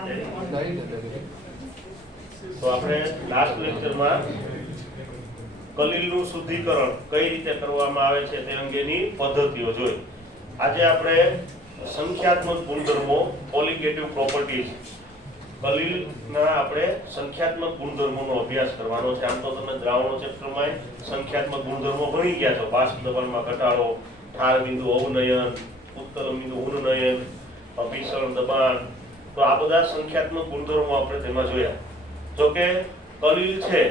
તો આપણે લાસ્ટ લેક્ચરમાં કલીલનું શુદ્ધિકરણ કઈ રીતે કરવામાં આવે છે તે અંગેની પદ્ધતિઓ જોઈ. આજે આપણે સંખ્યાત્મક ગુણધર્મો, પોલિગેટિવ પ્રોપર્ટીઝ, કલીલના આપણે સંખ્યાત્મક ગુણધર્મોનો અભ્યાસ કરવાનો છે. આમ તો તમે દ્રાવણો ચેપ્ટરમાં સંખ્યાત્મક ગુણધર્મો ભણી ગયા છો. બાષ્પ દબાણમાં ઘટાડો, ઠાર બિંદુ અવનયન, ઉત્કલન બિંદુ ઉન્નયન, અભિસરણ દબાણ, તો આ બધા સંખ્યાત્મક ગુણધર્મો આપણે તેમાં જોયા. જો કે કલીલ છે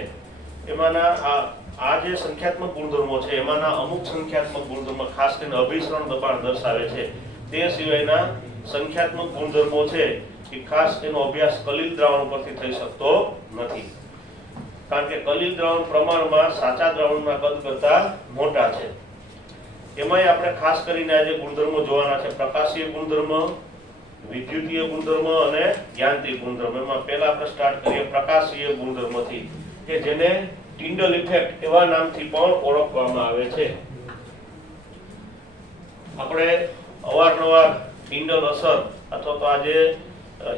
એમાંના આ જે સંખ્યાત્મક ગુણધર્મો છે એમાંના અમુક સંખ્યાત્મક ગુણધર્મો ખાસ કરીને અભિસરણ દબાણ દર્શાવે છે. તે સિવાયના સંખ્યાત્મક ગુણધર્મો છે એ ખાસ એનો અભ્યાસ કલીલ દ્રાવણ પરથી થઈ શકતો નથી, કારણ કે કલીલ દ્રાવણ પ્રમાણમાં સાચા દ્રાવણના કદ કરતા મોટા છે. એમાંય આપણે ખાસ કરીને આજે ગુણધર્મો જોવાના છે: પ્રકાશીય ગુણધર્મ, વિદ્યુતીય ગુણધર્મ અને યાંત્રિક ગુણધર્મ. એમાં પહેલા આપણે સ્ટાર્ટ કરીએ પ્રકાશીય ગુણધર્મથી, કે જેને ટિન્ડલ ઇફેક્ટ એવા નામથી પણ ઓળખવામાં આવે છે. આપણે અવારનવાર ટિન્ડલ અસર અથવા તો આજે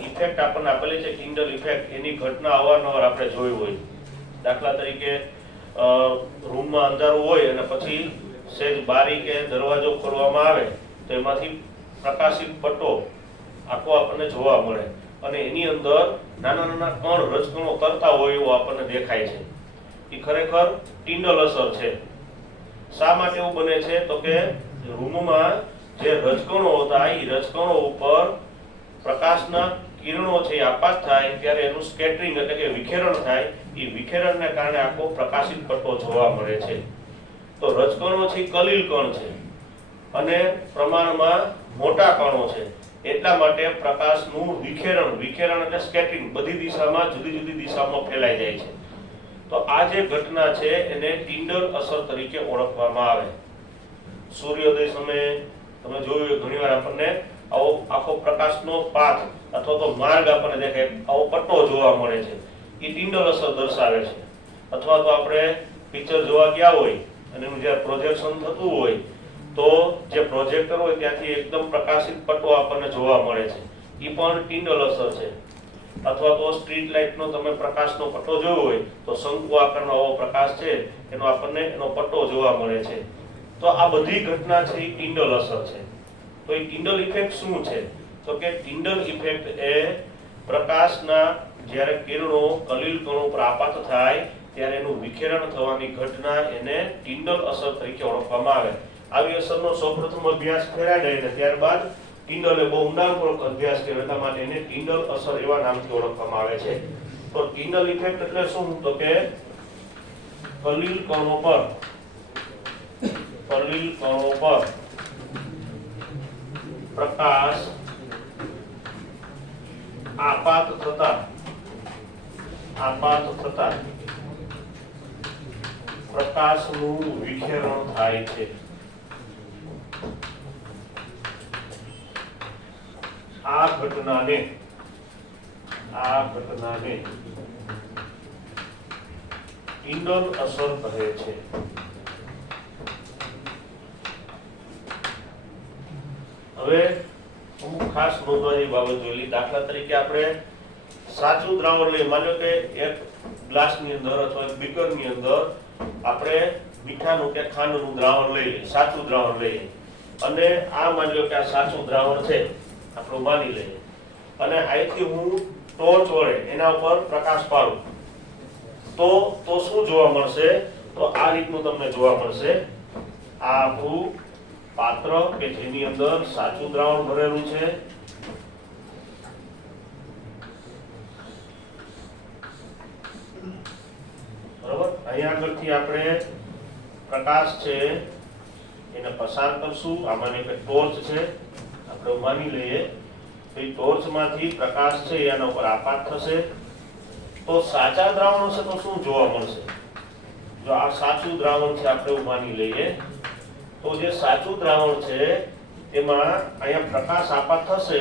ઇફેક્ટ આપણને આપેલી છે ટિન્ડલ ઇફેક્ટ, એની ઘટના અવારનવાર આપણે જોઈ હોય. દાખલા તરીકે રૂમમાં અંધારું હોય અને પછી સહેજ બારી કે દરવાજો ખોલવામાં આવે તો એમાંથી પ્રકાશિત પટ્ટો આખો આપણને જોવા મળે અને એની અંદર નાના નાના કણ, રજકણો તરતા હોય એવું આપણને દેખાય છે. એ ખરેખર ટિન્ડલ અસર છે. શા માટે એવું બને છે? તો કે રૂમમાં જે રજકણો હતા એ રજકણો ઉપર પ્રકાશના કિરણો છે એ આપાત થાય ત્યારે એનું સ્કેટરિંગ એટલે કે વિખેરણ થાય. એ વિખેરણને કારણે આખો પ્રકાશિત પટ્ટો જોવા મળે છે. તો રજકણો છે કલીલ કણ છે અને પ્રમાણમાં મોટા કણો છે, એટલા માટે પ્રકાશનું વિખેરણ એટલે સ્કેટરિંગ બધી દિશામાં જુદી જુદી દિશામાં ફેલાઈ જાય છે. તો આ જે ઘટના છે એને ટિન્ડલ અસર તરીકે ઓળખવામાં આવે. સૂર્યોદય સમયે તમે જોયું ઘણીવાર આપણને આવો આખો પ્રકાશનો પાથ અથવા તો માર્ગ આપણને દેખાય, આવો પટ્ટો જોવા મળે છે. એ ટિન્ડલ અસર દર્શાવે છે. અથવા તો આપણે પિક્ચર જોવા ગયા હોય અને એનું જ્યારે પ્રોજેક્શન થતું હોય તો જે પ્રોજેક્ટર હોય ત્યાંથી એકદમ પ્રકાશિત પટ્ટો આપણને જોવા મળે છે. એ પણ ટિન્ડલ અસર છે. અથવા તો સ્ટ્રીટ લાઇટનો તમે પ્રકાશનો પટ્ટો જોયો હોય તો શંકુ આકારનો આવો પ્રકાશ છે એનો આપણને એનો પટ્ટો જોવા મળે છે. તો આ બધી ઘટના છે એ ટિન્ડલ અસર છે. તો એ ટિન્ડલ ઇફેક્ટ શું છે? તો કે ટિન્ડલ ઇફેક્ટ એ પ્રકાશના જ્યારે કિરણો કલીલ કણો પર આપાત થાય ત્યારે એનું વિખેરણ થવાની ઘટના એને ટિન્ડલ અસર તરીકે ઓળખવામાં આવે. આવી અસરનો સૌપ્રથમ અભ્યાસ ફેરાડે અને ત્યારબાદ ટિન્ડલે બહુ ઊંડાણપૂર્વક અભ્યાસ કર્યો, એટલા માટે એને ટિન્ડલ અસર એવા નામથી ઓળખવામાં આવે છે. તો ટિન્ડલ ઇફેક્ટ એટલે શું? તો કે કલીલ કણો પર પ્રકાશ આપાત થતા પ્રકાશનું વિખેરણ થાય છે. આ ઘટનાને ટિન્ડલ અસર કહે છે. હવે અમુક ખાસ નોંધવા જેવી બાબત જોઈ. દાખલા તરીકે આપણે સાચું દ્રાવણ લઈએ. માનો કે એક ગ્લાસની અંદર અથવા એક બીકરની અંદર આપણે મીઠાનું કે ખાંડનું દ્રાવણ લઈએ, સાચું દ્રાવણ લઈએ, અને આ માની લો કે આ સાચું દ્રાવણ છે આપણું માની લઈએ, અને અહીંથી હું ટોર્ચ વડે એના ઉપર પ્રકાશ પાડું તો શું જોવા મળશે? તો આ રીતનું તમને જોવા મળશે. આ આપણું પાત્ર કે જેની અંદર સાચું દ્રાવણ ભરેલું છે. બરોબર, અહીંયા આગળથી આપણે પ્રકાશ છે એને પસાર કરશું. આમાંની એક ટોર્ચ છે આપણે માની લઈએ. તો એ ટોર્ચમાંથી પ્રકાશ છે એના ઉપર આપાત થશે. તો સાચા દ્રાવણ હશે તો શું જોવા મળશે? જો આ સાચું દ્રાવણ છે આપણે માની લઈએ, તો જે સાચું દ્રાવણ છે એમાં અહીંયા પ્રકાશ આપાત થશે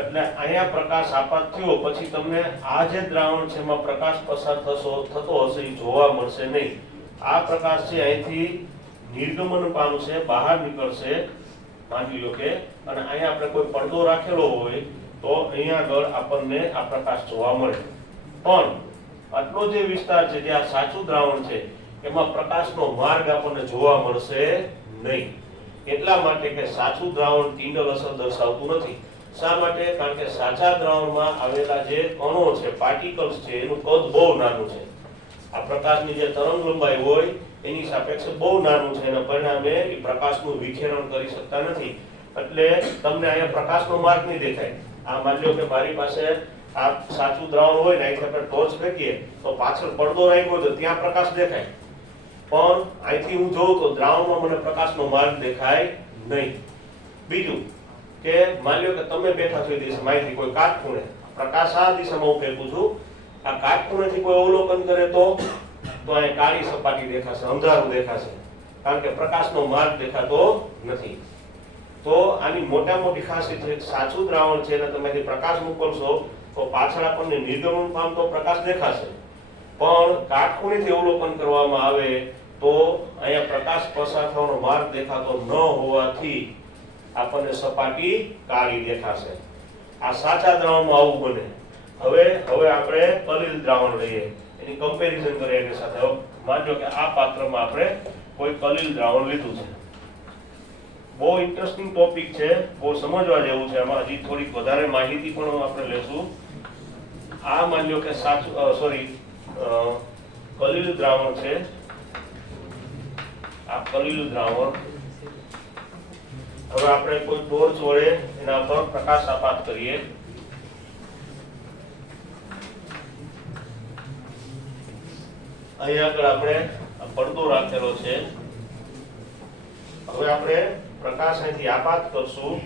એટલે અહીંયા પ્રકાશ આપાત થયો પછી તમને આ જે દ્રાવણ છે એમાં પ્રકાશ પસાર થતો હશે એ જોવા મળશે નહીં. આ પ્રકાશ છે અહીંથી નિર્ગમન પામશે, બહાર નીકળશે માની લો કે, અને અહીંયા આપણે કોઈ પડદો રાખેલો હોય તો અહીંયા આગળ આપણને આ પ્રકાશ જોવા મળે. પણ આટલો જે વિસ્તાર છે જ્યાં સાચું દ્રાવણ છે એમાં પ્રકાશનો માર્ગ આપણને જોવા મળશે નહીં. એટલા માટે કે સાચું દ્રાવણ ટિન્ડલ અસર દર્શાવતું નથી. શા માટે? કારણ કે સાચા દ્રાવણમાં આવેલા જે કણો છે, પાર્ટિકલ્સ છે, એનું કદ બહુ નાનું છે. આ પ્રકાશની જે તરંગ લંબાઈ હોય એની સાપેક્ષે બહુ નાનું છે, એના પરિણામે એ પ્રકાશનું વિખેરણ કરી શકતા નથી. એટલે તમને અહીંયા પ્રકાશનો માર્ગ નહીં દેખાય. આ માની લો કે મારી પાસે આ સાચું દ્રાવણ હોય ને, અહીંથી આપણે ટોર્ચ ફેંકીએ તો પાછળ પડદો રાખ્યો હોય તો ત્યાં પ્રકાશ દેખાય. પણ અહીંથી હું જોઉં તો દ્રાવણમાં મને પ્રકાશનો માર્ગ દેખાય નહીં. બીજું કે માની લો કે તમે બેઠા છો એ દિશામાં, અહીંથી કોઈ કાટખૂણે પ્રકાશ આ દિશામાં હું ફેંકું છું, આ કાટખૂણેથી કોઈ અવલોકન કરે તો અહીં કાળી સપાટી દેખાશે, અંધારું દેખાશે, કારણ કે પ્રકાશનો માર્ગ દેખાતો નથી. તો આની મોટા મોટી ખાસિયત છે, સાચું દ્રાવણ છે અને તમે પ્રકાશ મોકલશો તો પાછળ આપણને નિર્ગમન પામતો પ્રકાશ દેખાશે. પણ કાટખૂણેથી અવલોકન કરવામાં આવે તો અહીંયા પ્રકાશ પસાર થવાનો માર્ગ દેખાતો ન હોવાથી આપણને સપાટી કાળી દેખાશે. આ સાચા દ્રાવણમાં આવું બને. હવે આપણે કલીલ દ્રાવણ લઈએ, એની કમ્પેરિઝન કરીએ એની સાથે. હવે માનજો કે આ પાત્રમાં આપણે કોઈ કલીલ દ્રાવણ લીધું છે. બહુ ઇન્ટરેસ્ટિંગ ટોપિક છે, બહુ સમજવા જેવું છે. આમાં હજી થોડીક વધારે માહિતી પણ આપણે લેશું. આ માનજો કે કલીલ દ્રાવણ છે. આ કલીલ દ્રાવણ હવે આપણે કોઈ ટોર્ચ વડે એના પર પ્રકાશ આપાત કરીએ. અહીંયા આગળ આપણે પડદો રાખેલો છે. હવે આપણે પ્રકાશ અહીંથી આપાત કરશું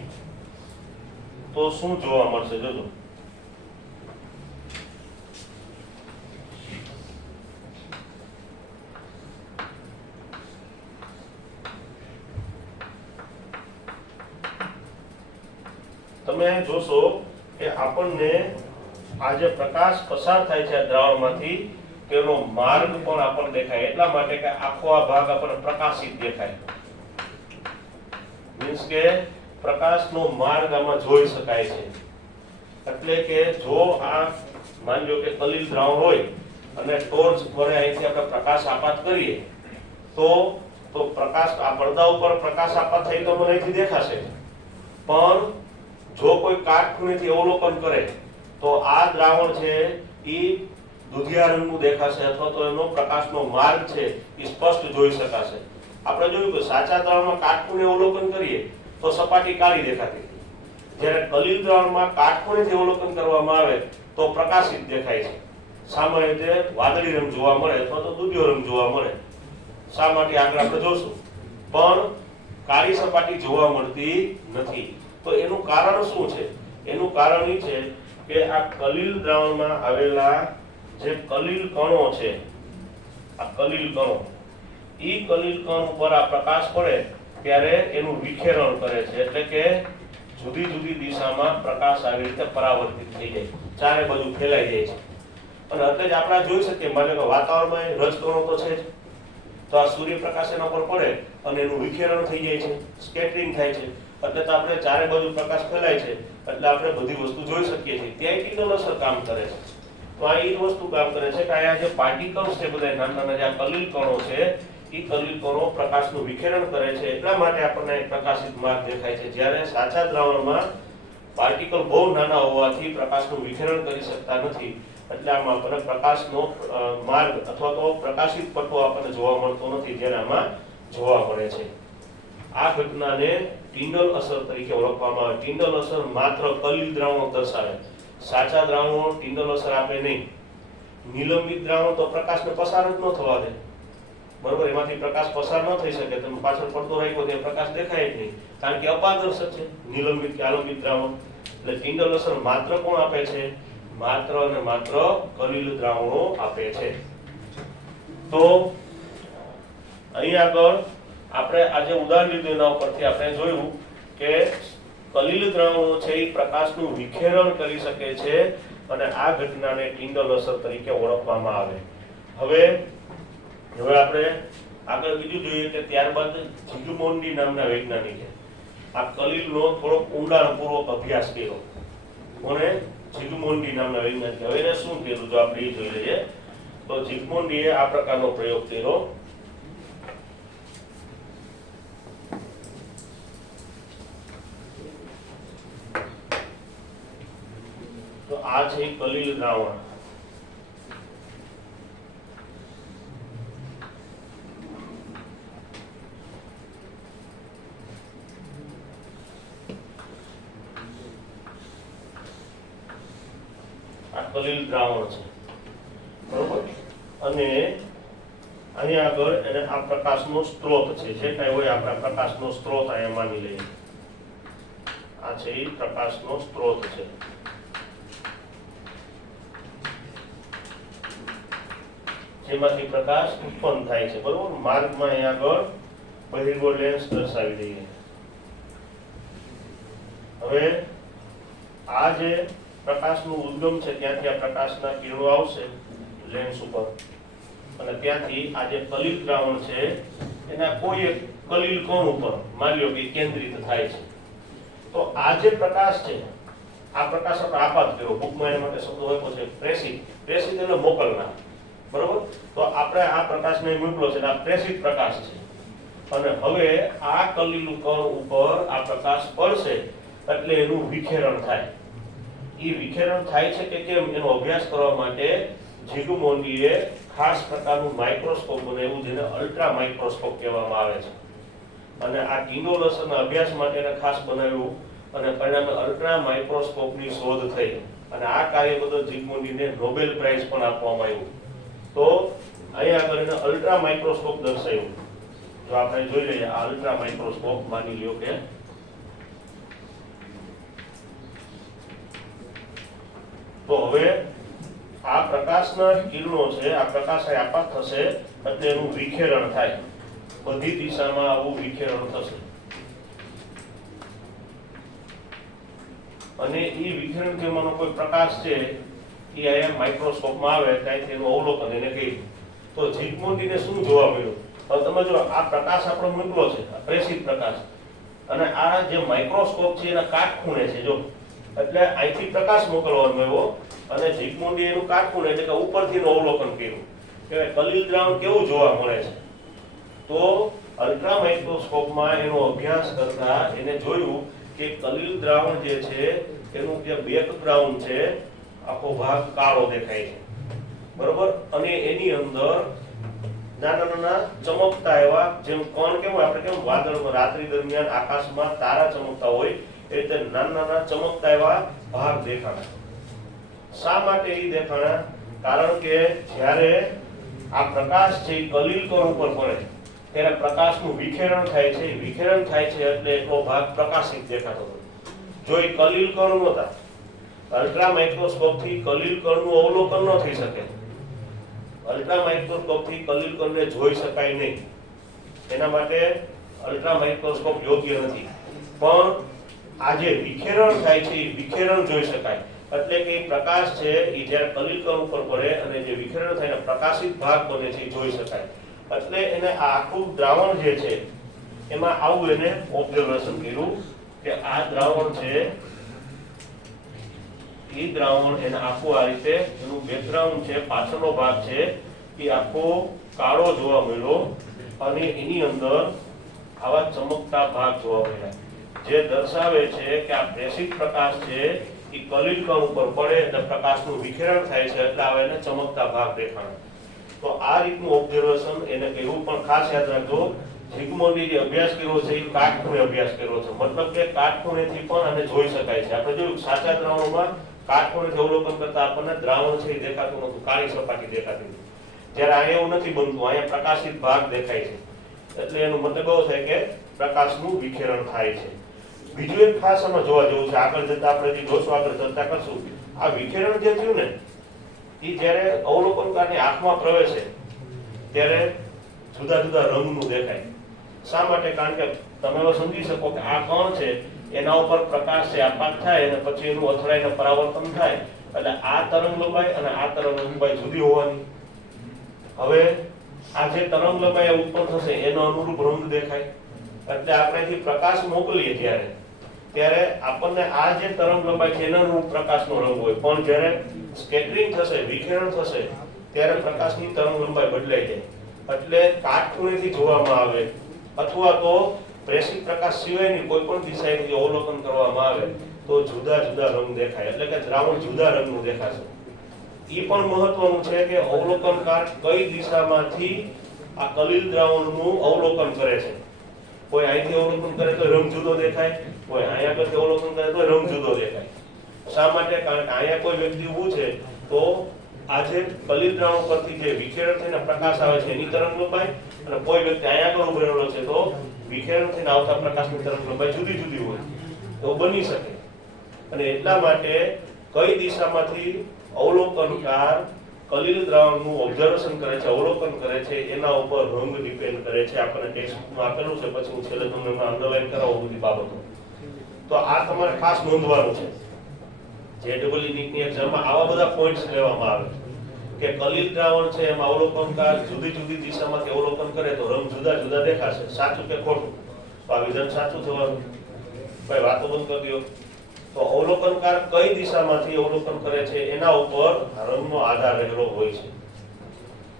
તો શું જોવા મળશે? જોજો. તમે જોશો કે આપણને આ જે પ્રકાશ પસાર થાય છે આ દ્રાવણમાંથી તેનો માર્ગ પણ આપણને દેખાય. એટલા માટે કે આખો આ ભાગ આપણને પ્રકાશિત દેખાય. મીન્સ કે પ્રકાશનો માર્ગ આમાં જોઈ શકાય છે. એટલે કે જો આ માનજો કે કલીલ દ્રાવણ હોય અને ટોર્ચ વડે અહીંથી આપણે પ્રકાશ આપાત કરીએ તો પ્રકાશ આ પડદા ઉપર પ્રકાશ આપાત થઈ તો મને અહીંથી દેખાશે. પણ જો કોઈ કાટખૂણેથી અવલોકન કરે તો આ દ્રાવણ છે એ દુધિયા રંગનું દેખાશે, અથવા તો એનો પ્રકાશનો માર્ગ છે એ સ્પષ્ટ જોઈ શકાશે. આપણે જોયું કે સાચા દ્રાવણમાં કાટખૂણે અવલોકન કરીએ તો સપાટી કાળી દેખાતી હતી, જ્યારે કલીલ દ્રાવણમાં કાટખૂણેથી અવલોકન કરવામાં આવે તો પ્રકાશિત દેખાય છે. સામાન્ય રીતે વાદળી રંગ જોવા મળે અથવા તો દુધિયો રંગ જોવા મળે. શા માટે આગળ આપણે જોશું, પણ કાળી સપાટી જોવા મળતી નથી. તો એનું કારણ શું છે? એનું કારણ એ છે કે આ કલીલ દ્રાવણમાં આવેલા જે કલીલ કણો છે, આ કલીલ કણો, ઈ કલીલ કણ ઉપર આ પ્રકાશ પડે ત્યારે એનું વિખેરણ કરે છે. એટલે કે જુદી જુદી દિશામાં પ્રકાશ આવી રીતે પરાવર્તિત થઈ જાય, ચારે બાજુ ફેલાઈ જાય છે. અને એટલે જ આપણે જોઈ શકીએ, માનો કે વાતાવરણમાં રજકણો તો છે જ, તો આ સૂર્યપ્રકાશ એના પર પડે અને એનું વિખેરણ થઈ જાય છે, સ્કેટરિંગ થાય છે. એટલે તો આપણે ચારે બાજુ પ્રકાશ ફેલાય છે એટલે આપણે બધી વસ્તુ જોઈ શકીએ છીએ. ત્યાં ટિન્ડલ અસર કામ કરે છે. તો આ એ વસ્તુ કામ કરે છે કે અહીંયા જે પાર્ટિકલ્સ છે, બધા નાના નાના જે કલીલ કણો છે, એ કલીલ કણો પ્રકાશનું વિખેરણ કરે છે. એટલા માટે આપણને પ્રકાશિત માર્ગ દેખાય છે. જ્યારે સાચા દ્રાવણમાં પાર્ટિકલ બહુ નાના હોવાથી પ્રકાશનું વિખેરણ કરી શકતા નથી. એટલે આમાં આપણને પ્રકાશનો માર્ગ અથવા તો પ્રકાશિત પટ્ટો આપણને જોવા મળતો નથી, જ્યારે આમાં જોવા મળે છે. આ ઘટનાને ટિન્ડલ અસર તરીકે ઓળખવામાં આવે. ટિન્ડલ અસર માત્ર કલીલ દ્રાવણો દર્શાવે, સાચા દ્રાવણો ટિન્ડલ અસર આપે નહીં. નિલંબિત દ્રાવણ તો પ્રકાશને પસાર જ ન થવા દે, બરોબર? એમાંથી પ્રકાશ પસાર ન થઈ શકે. તમે પાછળ પડદો રાખ્યો ત્યાં પ્રકાશ દેખાય જ નહીં, કારણ કે અપારદર્શક છે નિલંબિત કે આલંબિત દ્રાવણ. એટલે ટિન્ડલ અસર માત્ર કોણ આપે છે? માત્ર અને માત્ર કલીલ દ્રાવણો આપે છે. તો અહીં આગળ આપણે આજે ઉદાહરણ લીધું, એના ઉપરથી આપણે જોયું કે કલીલ દ્રાવણો છે એ પ્રકાશનું વિખેરણ કરી શકે છે અને આ ઘટનાને ટિન્ડલ અસર તરીકે ઓળખવામાં આવે. હવે આપણે આગળ બીજું જોઈએ કે ત્યારબાદ જિગ્મોન્ડી નામના વૈજ્ઞાનિકે આ કલીલનો થોડો ઊંડાણપૂર્વક અભ્યાસ કર્યો. કોને? ઝિગમુંડી નામના વૈજ્ઞાનિક. હવે એને શું કીધું જો આપણે એ જોઈ લઈએ. તો ઝિગમુંડીએ આ પ્રકારનો પ્રયોગ કર્યો. તો આ છે કલીલ દ્રાવણ. કલીલ દ્રાવણ છે, બરોબર. અને આની આગળ એને આ પ્રકાશનો સ્ત્રોત છે, જે કાંઈ હોય આપણા પ્રકાશનો સ્ત્રોત અહીંયા માની લઈએ. આ છે એ પ્રકાશનો સ્ત્રોત છે. જેમાંથી પ્રકાશ ઉત્પન્ન થાય છે, બરોબર. માર્ગમાં અહીંયા આગળ બહિર્ગોળ લેન્સ દર્શાવી દઈએ. હવે આ જે પ્રકાશનું ઉદ્ગમ છે ત્યાંથી આ પ્રકાશના કિરણો આવશે લેન્સ ઉપર, અને ત્યાંથી આ જે કલીલ દ્રાવણ છે એના કોઈ એક કલીલ કોણ ઉપર માની લો કે કેન્દ્રિત થાય છે. તો આ જે પ્રકાશ છે, આ પ્રકાશ આપણે આપાત કર્યો. બુકમાં એના માટે શબ્દ આપ્યો છે પ્રેષિત. પ્રેષિત એટલે મોકલનાર, બરોબર. તો આપણે આ પ્રકાશને મોકલો છે, આ પ્રેષિત પ્રકાશ છે. અને હવે આ કલીલ કણ ઉપર આ પ્રકાશ પડશે એટલે એનું વિખેરણ થાય. એ વિખેરણ થાય છે કે કેમ એનો અભ્યાસ કરવા માટે ઝિગમુંડીએ ખાસ પ્રકારનું માઇક્રોસ્કોપ બનાવ્યું, જેને અલ્ટ્રા માઇક્રોસ્કોપ કહેવામાં આવે છે. અને આ કિંડોલ અસરના અભ્યાસ માટે એને ખાસ બનાવ્યું, અને પરિણામે અલ્ટ્રા માઇક્રોસ્કોપની શોધ થઈ. અને આ કાર્ય બદલ ઝિગમુંડીને નોબેલ પ્રાઇઝ પણ આપવામાં આવ્યું. તો અહીંયા આગળ એને અલ્ટ્રા માઇક્રોસ્કોપ દર્શાવ્યું. જો આપણે જોઈ લઈએ, આ અલ્ટ્રા માઇક્રોસ્કોપ માની લ્યો કે તો હવે આ પ્રકાશના કિરણો છે, આ પ્રકાશ આપાત થશે એટલે એનું વિખેરણ થાય. બધી દિશામાં આવું વિખેરણ થશે. અને એ વિખેરણ જેમાંનો કોઈ પ્રકાશ છે એ અહીંયા માઇક્રોસ્કોપમાં આવે ત્યાંથી એનું અવલોકન એને કહ્યું. તો ઝિગમુંડીને શું જોવા મળ્યું? હવે તમે જો આ પ્રકાશ આપણો મોકલો છે, પ્રેષિત પ્રકાશ, અને આ જે માઇક્રોસ્કોપ છે એના કાટખૂણે છે. જો એટલે અહીંથી પ્રકાશ મોકલવામાં આવ્યો અને ઝિગમુંડી એનું કાટખૂણે એટલે કે ઉપરથી અવલોકન કર્યું કે કલીલ દ્રાવણ કેવું જોવા મળે છે. તો અલ્ટ્રા માઇક્રોસ્કોપમાં એનો અભ્યાસ કરતા એને જોયું કે કલીલ દ્રાવણ જે છે એનું જે બેકગ્રાઉન્ડ છે આખો ભાગ કાળો દેખાય છે, બરોબર. અને એની અંદર નાના નાના ચમકતા એવા, જેમ કણ કેમ આપણે કેમ વાદળમાં રાત્રિ દરમિયાન આકાશમાં તારા ચમકતા હોય એ રીતે નાના નાના ચમકતા એવા ભાગ દેખાણા. શા માટે એ દેખાણા? કારણ કે જ્યારે આ પ્રકાશ છે એ કલીલ કણ ઉપર પડે ત્યારે પ્રકાશનું વિખેરણ થાય છે. વિખેરણ થાય છે એટલે એટલો ભાગ પ્રકાશિત દેખાતો હતો. જો એ કલીલ કણ નહોતા, અલ્ટ્રા માઇક્રોસ્કોપથી કલીલ કણનું અવલોકન ન થઈ શકે. અલ્ટ્રા માઇક્રોસ્કોપથી કલીલ કણને જોઈ શકાય નહીં. એના માટે અલ્ટ્રા માઇક્રોસ્કોપ યોગ્ય નથી. પણ આ જે વિખેરણ થાય છે એ વિખેરણ જોઈ શકાય. એટલે કે પ્રકાશ છે એ જ્યારે કલીલ કણ ઉપર પડે અને જે વિખેરણ થઈને પ્રકાશિત ભાગ બને છે એ જોઈ શકાય. એટલે એને આ આખું દ્રાવણ જે છે એમાં આવું એને ઓબ્ઝર્વેશન કર્યું કે આ દ્રાવણ છે એ દ્રાવણ એને આખું આ રીતે એનું બેકગ્રાઉન્ડ છે, પાછળનો ભાગ છે એ આખો કાળો જોવા મળ્યો અને એની અંદર આવા ચમકતા ભાગ જોવા મળ્યા, જે દર્શાવે છે કે આ પ્રેષિત પ્રકાશ છે એ કલીલ કણ ઉપર પડે એટલે પ્રકાશનું વિખેરણ થાય છે એટલે આવે એને ચમકતા ભાગ દેખાણા. તો આ રીતનું ઓબ્ઝર્વેશન એને કહ્યું. પણ ખાસ યાદ રાખજો, ઝિગમુંડી જે અભ્યાસ કર્યો છે એ કાટખૂણે અભ્યાસ કર્યો છે. મતલબ કે કાટખૂણેથી પણ આને જોઈ શકાય છે. આપણે જોયું સાચા દ્રાવણોમાં કાટખૂણેથી અવલોકન કરતા આપણને દ્રાવણ છે એ દેખાતું નહોતું, કાળી સપાટી દેખાતી હતી. જ્યારે અહીંયા એવું નથી બનતું, અહીંયા પ્રકાશિત ભાગ દેખાય છે. એટલે એનો મતલબ એવો થાય કે પ્રકાશનું વિખેરણ થાય છે. બીજું એક ખાસ આમાં જોવા જેવું છે, આગળ જતા આપણે જે જોશું, આગળ ચર્ચા કરશું. આ વિખેરણ જે થયું ને એ જ્યારે અવલોકનકારની આંખમાં પ્રવેશે ત્યારે જુદા જુદા રંગનું દેખાય. શા માટે? કારણ કે તમે હવે સમજી શકો કે આ કણ છે એના ઉપર પ્રકાશ છે આપાત થાય અને પછી એનું અથડાઈને પરાવર્તન થાય એટલે આ તરંગ લંબાઈ અને આ તરંગ લંબાઈ જુદી હોવાની. હવે આ જે તરંગ લંબાઈ ઉત્પન્ન થશે એનો અનુરૂપ રંગ દેખાય. એટલે આપણે પ્રકાશ મોકલીએ ત્યારે ત્યારે આપણને આ જે તરંગ લંબાઈ છે એનો પ્રકાશનો રંગ હોય, પણ જ્યારે સ્કેટરિંગ થશે, વિખેરણ થશે, ત્યારે પ્રકાશની તરંગ લંબાઈ બદલાઈ જાય. એટલે કાટખૂણેથી જોવામાં આવે અથવા તો પ્રેષિત પ્રકાશ સિવાયની કોઈ પણ દિશાએથી અવલોકન કરવામાં આવે તો જુદા જુદા રંગ દેખાય, એટલે કે દ્રાવણ જુદા રંગનું દેખાશે. એ પણ મહત્વનું છે કે અવલોકનકાર કઈ દિશામાંથી આ કલીલ દ્રાવણનું અવલોકન કરે છે. કોઈ અહીંથી અવલોકન કરે તો રંગ જુદો દેખાય, કોઈ અહીંયા પરથી અવલોકન કરે તો રંગ જુદો દેખાય. શા માટે? કારણ કે અહીંયા કોઈ વ્યક્તિ ઊભું છે તો આ જે કલીલ દ્રાવણ પરથી જે વિખેરણ થઈને પ્રકાશ આવે છે એની તરંગ લંબાઈ, અને કોઈ વ્યક્તિ અહીંયા આગળ ઉભો રહેલો છે તો વિખેરણ થઈને આવતા પ્રકાશની તરંગ લંબાઈ જુદી જુદી હોય, તો બની શકે. અને એટલા માટે કઈ દિશામાંથી અવલોકનકાર કલીલ દ્રાવણનું ઓબ્ઝર્વેશન કરે છે, અવલોકન કરે છે, એના ઉપર રંગ ડિપેન્ડ કરે છે. આપણને ટેક્સ્ટબુકમાં આપેલું છે, પછી હું છેલ્લે તમને અંડરલાઈન કરાવું બધી બાબતો. તો આ તમારે ખાસ નોંધવાનું છે. JEE નીટની એક્ઝામમાં આવા બધા પોઈન્ટ્સ લેવામાં આવે કે કલીલ દ્રાવણ છે એમાં અવલોકનકાર જુદી જુદી દિશામાંથી અવલોકન કરે તો રંગ જુદા જુદા દેખાશે. સાચું કે ખોટું? તો આ વિધાન સાચું થવાનું. ભાઈ વાતો બંધ કરી દો. તો અવલોકનકાર કઈ દિશામાંથી અવલોકન કરે છે એના ઉપર રંગનો આધાર રહેલો હોય છે.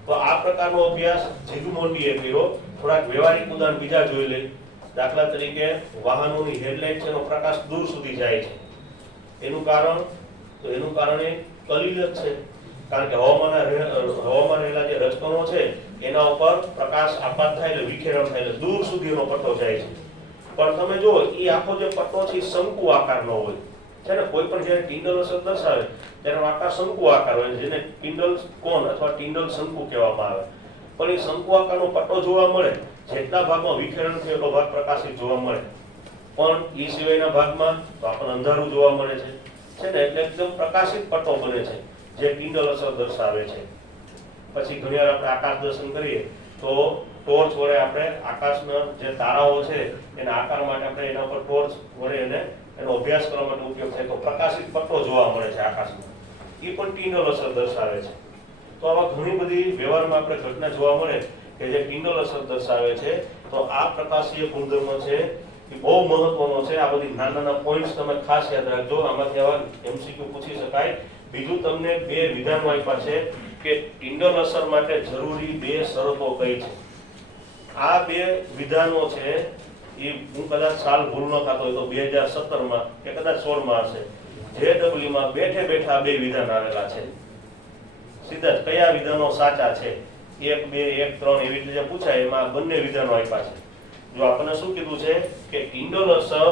તો આ પ્રકારનો અભ્યાસ જીગમોન્ડીએ કર્યો. થોડાક વ્યવહારિક ઉદાહરણ બીજા જોઈ લઈએ. દાખલા તરીકે વાહનોની હેડલાઇટ છે એનો પ્રકાશ દૂર સુધી જાય છે. એનું કારણ તો એનું કારણ એ કલીલ જ છે. કારણ કે હવામાં રહેલા જે રજકણો છે એના ઉપર પ્રકાશ આપાત થાય એટલે વિખેરણ થાય એટલે દૂર સુધીનો પટ્ટો જાય છે. પણ તમે જો એ આખો જે પટ્ટો છે શંકુ આકારનો હોય છે ને. કોઈ પણ જ્યારે ટિન્ડલ અસર દર્શાવે ત્યારે આકાર શંકુ આકાર હોય, જેને ટિન્ડલ કોન અથવા ટિન્ડલ શંકુ કહેવામાં આવે. પણ એ શંકુ આકારનો પટ્ટો જોવા મળે, જેટલા ભાગમાં વિખેરણ થયો એટલો ભાગ પ્રકાશિત જોવા મળે. પણ એ સિવાયના ભાગમાં તો આપણને અંધારું જોવા મળે છે ને. એટલે એકદમ પ્રકાશિત પટ્ટો બને છે જે ટિન્ડલ અસર દર્શાવે છે. પછી ઘણીવાર આપણે આકાશ દર્શન કરીએ તો ટોર્ચ વડે આપણે આકાશના જે તારાઓ છે એના આકાર માટે આપણે એના ઉપર ટોર્ચ વડે એનો અભ્યાસ કરવા માટે ઉપયોગ થાય તો પ્રકાશિત પટ્ટો જોવા મળે છે આકાશમાં. એ પણ ટિન્ડલ અસર દર્શાવે છે. તો આવા ઘણી બધી વ્યવહારમાં આપણે ઘટના જોવા મળે કે જે ટિન્ડલ અસર દર્શાવે છે. તો આ પ્રકાશીય ગુણધર્મ છે એ બહુ મહત્વનો છે. આ બધી નાના નાના પોઈન્ટ્સ તમે ખાસ યાદ રાખજો. આમાંથી આવા MCQ પૂછી શકાય. બીજું તમને બે વિધાનો આપ્યા છે કે ટિન્ડલ અસર માટે જરૂરી બે શરતો કઈ છે. આ બે વિધાનો છે એ હું કદાચ સાલ ભૂલ ન થતો હોય તો 2017માં કે કદાચ 16માં હશે. JEE માં બેઠે બેઠા બે વિધાન આવેલા છે. સીધા જ કયા વિધાનો સાચા છે 1, 2, 1, 3 એવી રીતે પૂછાય એમાં બંને વિધાનો આપ્યા છે. જો આપણને શું કીધું છે કે ટિન્ડલ અસર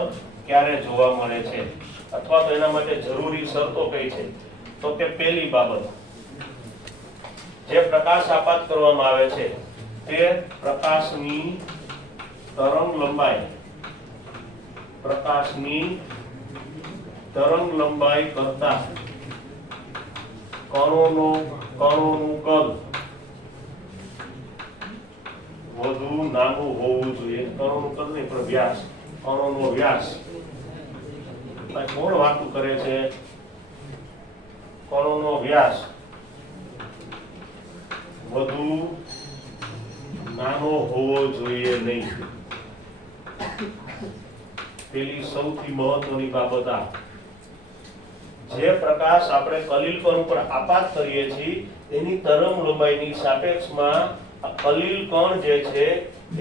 ક્યારે જોવા મળે છે અથવા તો એના માટે જરૂરી શરતો કઈ છે. તો કે પહેલી બાબત, જે પ્રકાશ આપાત કરવામાં આવે છે તે પ્રકાશની તરંગ લંબાઈ કરતા કણોનું કદ વધુ નાનું હોવું જોઈએ. કણોનું કદ નહીં પણ વ્યાસ, કણોનો વ્યાસ. કોણ વાતું કરે છે? કણોનો વ્યાસ વધુ નાનો હોવો જોઈએ નહીં. પેલી સૌથી મહત્વની બાબત આ, જે પ્રકાશ આપણે કલીલ કણ ઉપર આપાત કરીએ છીએ એની તરંગ લંબાઈની સાપેક્ષમાં આ કલીલ કણ જે છે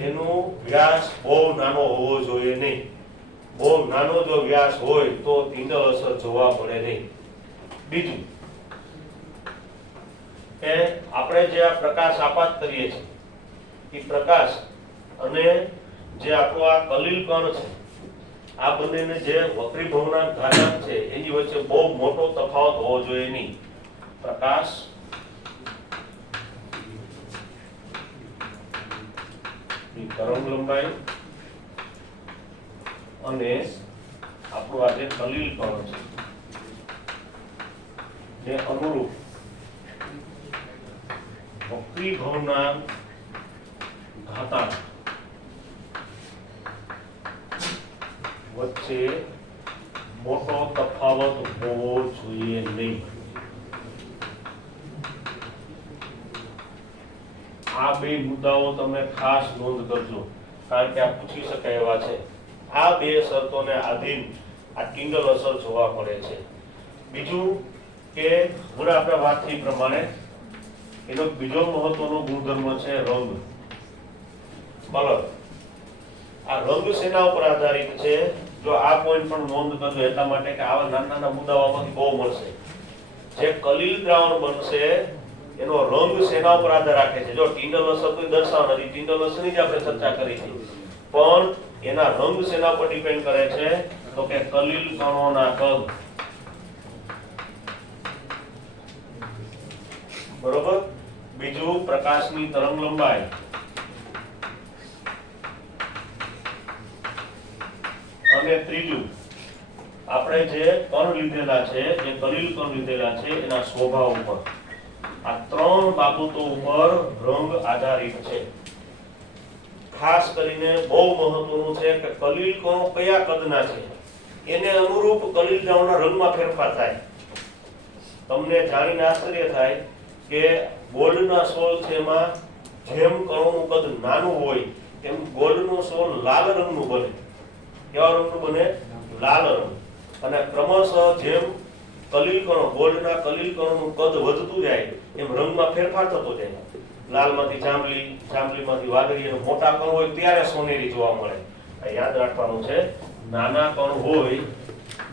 એનો વ્યાસ બહુ નાનો હોવો જોઈએ નહીં. બહુ નાનો જો વ્યાસ હોય તો ટિન્ડલ અસર જોવા મળે નહીં. બીજું કે આપણે જે આ પ્રકાશ આપાત કરીએ છીએ એ પ્રકાશ અને જે આપણો આ કલીલ કણ છે આ બંનેને જે વક્રીભવના ઘાતાંક છે એની વચ્ચે બહુ મોટો તફાવત હોવો જોઈએ નહીં. પ્રકાશ ની તરંગ લંબાઈ અને આપણું આ જે કલીલ કણ છે જે અનુરૂપ વક્રીભવના ઘાતાંક વચ્ચે મોટો તફાવત હોવો જોઈએ નહીં. આ બે મુદ્દાઓ તમે ખાસ નોંધ કરજો, કારણ કે આ પૂછી શકાય એવા છે. આ બે શરતોને આધીન આ ટિન્ડલ અસર જોવા મળે છે. બીજું કે હું આપણે વાત થઈ પ્રમાણે એનો બીજો મહત્વનો ગુણધર્મ છે રંગ, કલર. આ રંગ શેના ઉપર આધારિત છે? જો આ પોઈન્ટ પણ નોંધ કરજો એટલા માટે કે આવા નાના નાના મુદ્દાઓમાંથી બહુ મળશે. જે કલીલ દ્રાવણ બનશે એનો રંગ શેના ઉપર આધાર રાખે છે? જો ટિન્ડલ અસર કોઈ દર્શાવ નથી, ટિન્ડલ અસરની જ આપણે ચર્ચા કરી છે, પણ એના રંગ શેના ઉપર ડિપેન્ડ કરે છે? તો કે કલીલ કણોના કદ. બરોબર. બીજું પ્રકાશની તરંગ લંબાઈ. અને ત્રીજું આપણે જે કણ લીધેલા છે, જે કલીલ કણ લીધેલા છે એના સ્વભાવ ઉપર. આ ત્રણ બાબતો ઉપર રંગ આધારિત છે. ખાસ કરીને બહુ મહત્વનું છે કે કલીલ કણો કયા કદના છે એને અનુરૂપ કલીલ દ્રાવણના રંગમાં ફેરફાર થાય. તમને જાણીને આશ્ચર્ય થાય કે ગોલ્ડના સોલ છે એમાં જેમ કણોનું કદ નાનું હોય તેમ ગોલ્ડનો સોલ લાલ રંગનું બને. કેવા રંગનું બને? લાલ રંગ. અને ક્રમશઃ જેમ કલીલ કણો, ગોલ્ડના કલીલ કણોનું કદ વધતું જાય એમ રંગમાં ફેરફાર થતો જાય. લાલમાંથી જાંબલી, જાંબલીમાંથી વાદળી, અને મોટા કણ હોય ત્યારે સોનેરી જોવા મળે. યાદ રાખવાનું છે, નાના કણ હોય,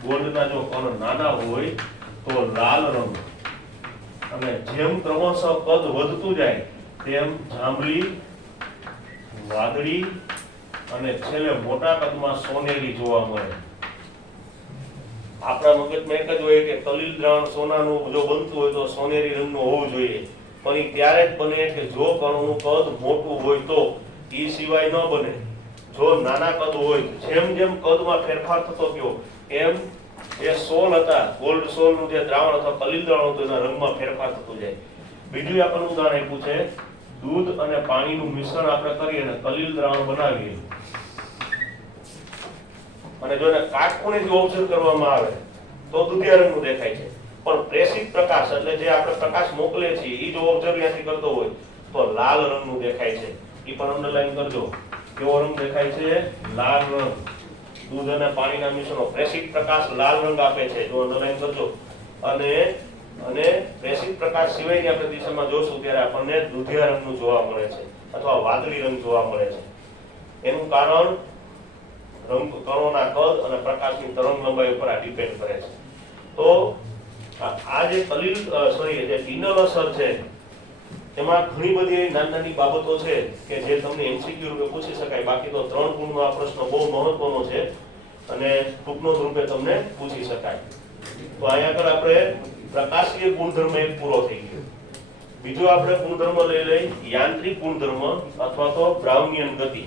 ગોલ્ડના જો કણ નાના હોય તો લાલ રંગ, અને જેમ ક્રમશઃ કદ વધતું જાય તેમ જાંબલી, વાદળી અને છેલ્લે મોટા કદમાં સોનેરી જોવા મળે. આપણા મગજમાં એક જ હોય કે કલીલ દ્રાવણ સોનાનું જો બનતું હોય તો સોનેરી રંગનું હોવું જોઈએ, પણ એ ત્યારે જ બને કે જો કણોનું કદ મોટું હોય તો. એ સિવાય ન બને. જો નાના કદ હોય, જેમ જેમ કદમાં ફેરફાર થતો ગયો એમ જે સોલ હતા, ગોલ્ડ સોલનું જે દ્રાવણ અથવા કલીલ દ્રાવણ હતું એના રંગમાં ફેરફાર થતો જાય. બીજું આપણને ઉદાહરણ આપ્યું છે, દૂધ અને પાણીનું મિશ્રણ આપણે કરીએ અને કલીલ દ્રાવણ બનાવીએ, અને જો એને કાટખૂણેથી ઓબ્ઝર્વ કરવામાં આવે તો દુધિયા રંગનું દેખાય છે. પણ પ્રેષિત પ્રકાશ એટલે જે આપણે પ્રકાશ મોકલીએ છીએ એ જો ઓબ્ઝર્વ ત્યાંથી કરતો હોય તો લાલ રંગનું દેખાય છે. એ પણ અંડરલાઈન કરજો. કેવો રંગ દેખાય છે? લાલ રંગ. દૂધ અને પાણીના મિશ્રણો પ્રેષિત પ્રકાશ લાલ રંગ આપે છે, જો અંડરલાઈન કરજો. અને પ્રેષિત પ્રકાશ સિવાયની આપણે દિશામાં જોશું ત્યારે આપણને દુધિયા રંગનું જોવા મળે છે અથવા વાદળી રંગ જોવા મળે છે. એનું કારણ રંગ કણોના કદ અને પ્રકાશની તરંગ લંબાઈ ઉપર આ ડિપેન્ડ કરે છે. તો આ જે કલીલ જે ટિન્ડલ અસર છે એમાં ઘણી બધી નાની નાની બાબતો છે કે જે તમને એમસીક્યુ રૂપે પૂછી શકાય. બાકી તો 3 ગુણનો આ પ્રશ્ન બહુ મહત્વનો છે અને ટૂંકનો રૂપે તમને પૂછી શકાય. તો અહીંયા આગળ આપણે પ્રકાશીય ગુણધર્મ એક પૂરો થઈ ગયો. બીજો આપણે ગુણધર્મ લઈ લઈ યાંત્રિક ગુણધર્મ અથવા તો બ્રાઉનિયન ગતિ.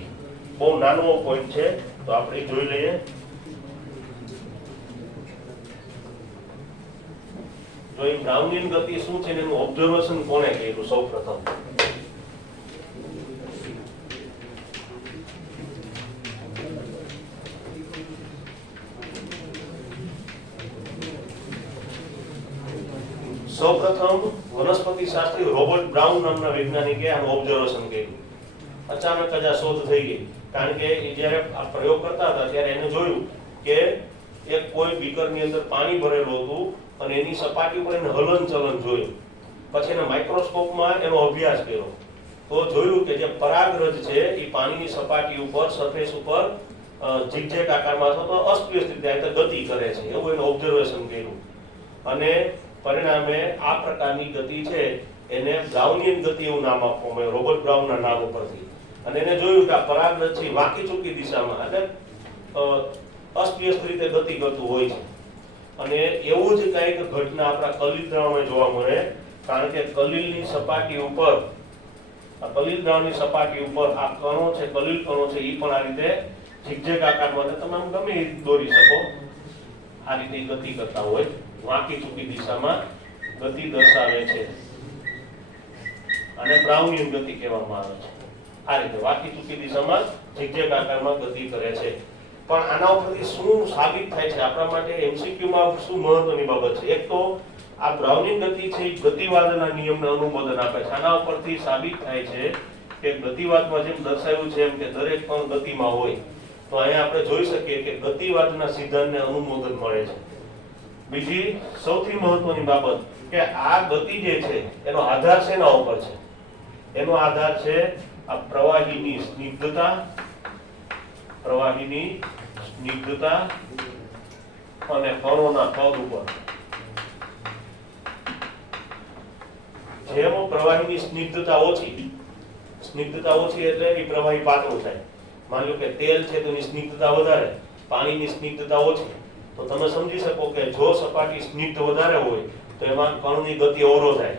બહુ નાનો પોઈન્ટ છે તો આપણે જોઈ લઈએ. જો એ બ્રાઉનિયન ગતિ શું છે એનું ઓબ્ઝર્વેશન કોણે કર્યું? સૌપ્રથમ વનસ્પતિ શાસ્ત્રી રોબર્ટ બ્રાઉન નામના વૈજ્ઞાનિકે આનું ઓબ્ઝર્વેશન કર્યું. અચાનક જ આ શોધ થઈ ગઈ, કારણ કે એ જ્યારે આ પ્રયોગ કરતા હતા ત્યારે એને જોયું કે એક કોઈ બીકરની અંદર પાણી ભરેલું હતું અને એની સપાટી ઉપર એને હલનચલન જોયું. પછી એને માઇક્રોસ્કોપમાં એનો અભ્યાસ કર્યો તો જોયું કે જે પરાગરજ છે એ પાણીની સપાટી ઉપર, સરફેસ ઉપર ઝિગઝેગ આકારમાં અથવા તો અસ્તવ્યસ્ત રીતે ગતિ કરે છે, એવું એને ઓબ્ઝર્વેશન કર્યું. અને પરિણામે આ પ્રકારની ગતિ છે એને બ્રાઉનિયન ગતિ એવું નામ આપવામાં આવ્યું, રોબર્ટ બ્રાઉનના નામ ઉપરથી. અને એને જોયું કે આ પરાગરજ છે વાંકી ચૂકી દિશામાં એટલે અસ્તવ્યસ્ત રીતે ગતિ કરતું હોય છે. અને એવું જ કંઈક ઘટના આપણા કલીલ દ્રાવણમાં જોવા મળે, કારણ કે કલીલની સપાટી ઉપર, આ કલીલ દ્રાવણની સપાટી ઉપર આ કણો છે, કલીલ કણો છે, એ પણ આ રીતે ઝિગઝેગ આકારમાં તમે ગમે એ દોરી શકો, આ રીતે ગતિ કરતા હોય, વાંકી ચૂકી દિશામાં ગતિ દર્શાવે છે. અને બ્રાઉનિયન ગતિ કહેવામાં આવે છે. આ રીતે વાંકી ચૂકી દિશામાં ઝિગઝેગ આકારમાં ગતિ કરે છે. પણ આના ઉપરથી શું સાબિત થાય છે આપણા માટે? એમસીક્યુમાં શું મહત્વની બાબત છે? એક તો આ બ્રાઉનિયન ગતિ છે એ ગતિવાદના નિયમને અનુમોદન આપે છે. આના ઉપરથી સાબિત થાય છે કે ગતિવાદમાં જેમ દર્શાવ્યું છે એમ કે દરેક કણ ગતિમાં હોય તો અહીંયા આપણે જોઈ શકીએ કે ગતિવાદના સિદ્ધાંતને અનુમોદન મળે છે. બીજી સૌથી મહત્વની બાબત કે આ ગતિ જે છે એનો આધાર શેના ઉપર છે? એનો આધાર છે આ પ્રવાહીની સ્નિગ્ધતા, અને કણોના કદ ઉપર. જેમ પ્રવાહીની સ્નિગ્ધતા ઓછી એટલે એ પ્રવાહી પાતળું થાય. માની લો કે તેલ છે તો એની સ્નિગ્ધતા વધારે, પાણીની સ્નિગ્ધતા ઓછી, તો તમે સમજી શકો કે જો સપાટી સ્નિગ્ધ વધારે હોય તો એમાં કણની ગતિ અવરોધાય,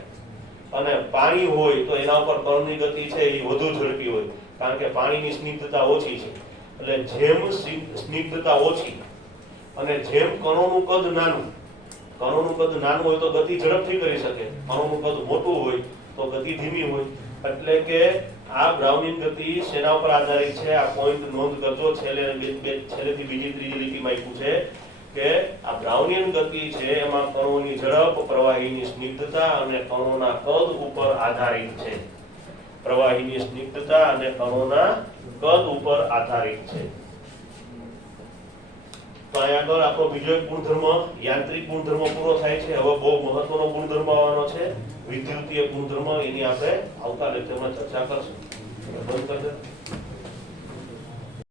અને પાણી હોય તો એના ઉપર કણની ગતિ છે એ વધુ ઝડપી હોય, કારણ કે પાણીની સ્નિગ્ધતા ઓછી છે. એટલે જેમ સ્નિગ્ધતા ઓછી અને જેમ કણોનું કદ નાનું હોય તો ગતિ ઝડપથી કરી શકે, કણોનું કદ મોટું હોય તો ગતિ ધીમી હોય. એટલે કે આ બ્રાઉનિંગ ગતિ શેના ઉપર આધારિત છે? આ પોઈન્ટ નોંધ કરજો. છેલ્લેથી બીજી ત્રીજી લીટીમાં આપ્યું છે કે આ બ્રાઉનિયન ગતિ છે એમાં કણોની ઝડપ, પ્રવાહીની સ્નિગ્ધતા અને કણોના કદ ઉપર આધારિત છે. પ્રવાહીની સ્નિગ્ધતા અને કણોના કદ ઉપર આધારિત છે. તો અહીંયા આગળ આપણો બીજો એક ગુણધર્મ, યાંત્રિક ગુણધર્મ પૂરો થાય છે. હવે બહુ મહત્વનો ગુણધર્મ આવવાનો છે, વિદ્યુતીય ગુણધર્મ. એની આપણે આવતા લેક્ચરમાં ચર્ચા કરશું. બંધ કરી દો.